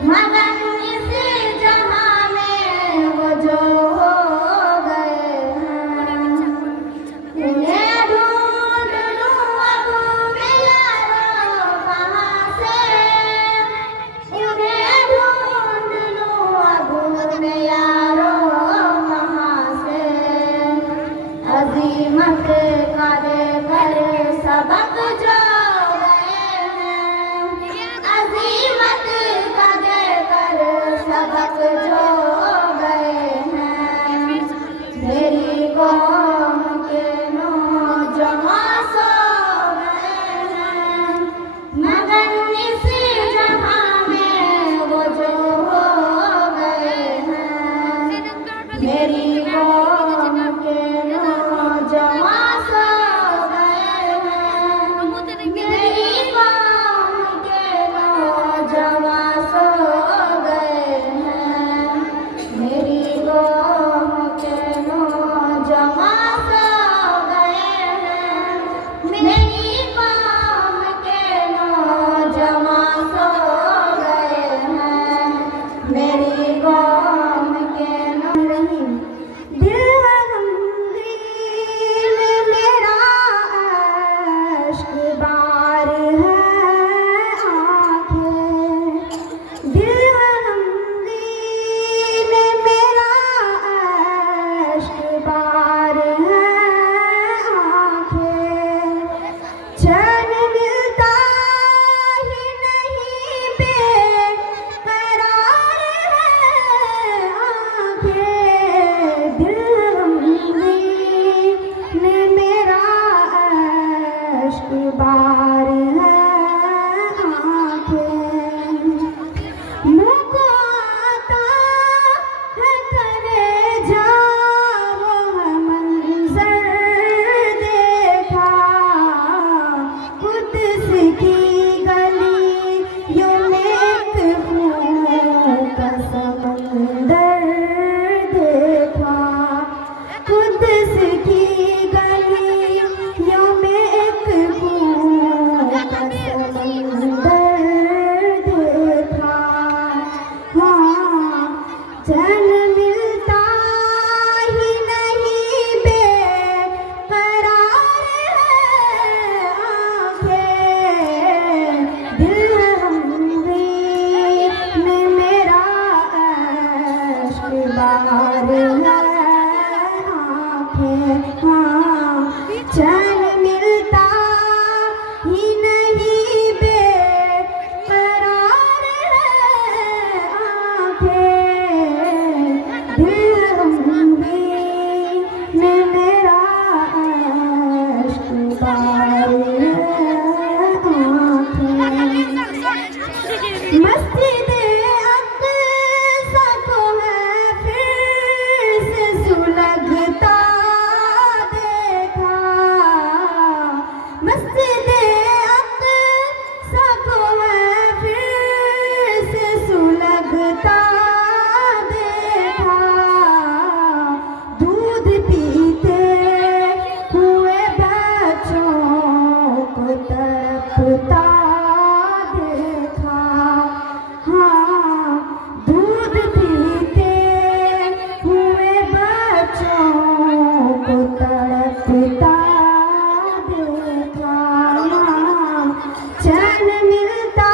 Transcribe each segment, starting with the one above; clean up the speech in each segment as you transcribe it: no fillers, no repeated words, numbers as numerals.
मगन इस जहां में वो जो हो गए हैं, उन्हें ढूंढ लूं अब मैं यारो कहाँ से, उन्हें ढूंढ लूं अब मैं यारो कहाँ से। अजीमत का देकर सबक जो गए हैं, अजीमत का देकर सबक जो गए हैं। मेरी कौम के नौजवान सो गए हैं, मगन इस जहां में वो जो हो गए हैं। मेरी कौम के नौजवान सो गए हैं, मेरी कौम के नौजवान सो गए हैं। मेरी कौम के नौजवान सो गए हैं, मेरी कौम के नौजवान सो गए हैं। मेरी कौम के नहीं दिल रंगीन मेरा अश्क बार है आंखें, दिल रंगीन मेरा अश्क बार है आंखें। चैन मिलता ही नहीं बेकरार है आंखें, दिल रंगीन मेरा अश्क बार है आंखें। मुझको आता है करे जाओ है मंजर देखा, कुद्स की गलियों में एक फूल का समंदर देखा, कुद्स की गलियों में एक फूल का समंदर देखा। हाँ, चैन मिलता ही नहीं बेकरार है आंखें, दिल रंगीन मेरा अश्क बार है आंखें। हाँ, चैन मिलता ही नहीं बेकरार है आंखें, दिल रंगीन मेरा अश्क बार है आंखें। मस्जिद अक़सा को है फिर से सुलगता देखा, मस्जिद अक़सा को है फिर से सुलगता देखा। दूध पीते हुए बच्चों को तड़पता देखा। हाँ, दूध पीते हुए बच्चों को तड़पता देखा। हाँ, चैन मिलता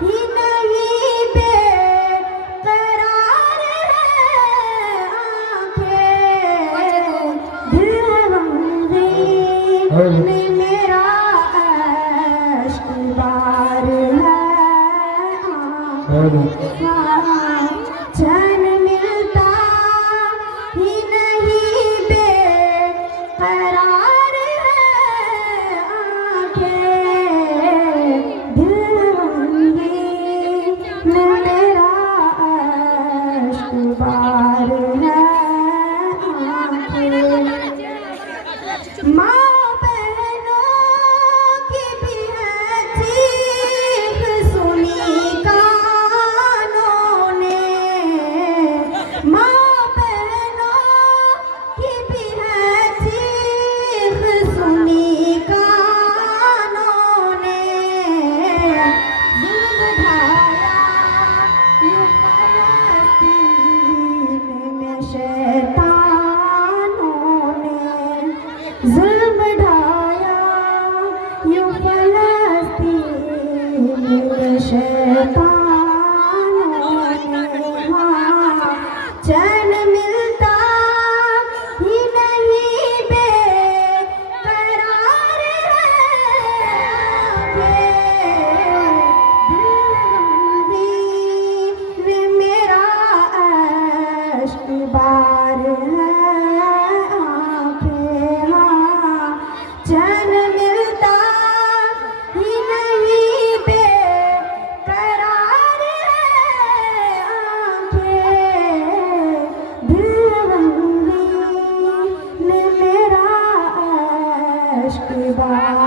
ही नहीं बेकरार है आंखें, दिल रंगीन मेरा अश्क बार है आंखें। हाँ, चैन मिलता ही नहीं बेकरार है आंखें, दिल रंगीन मेरा अश्क बार है आंखें। माँ बहनों की भी है चीख सुनी कानों ने, बाबा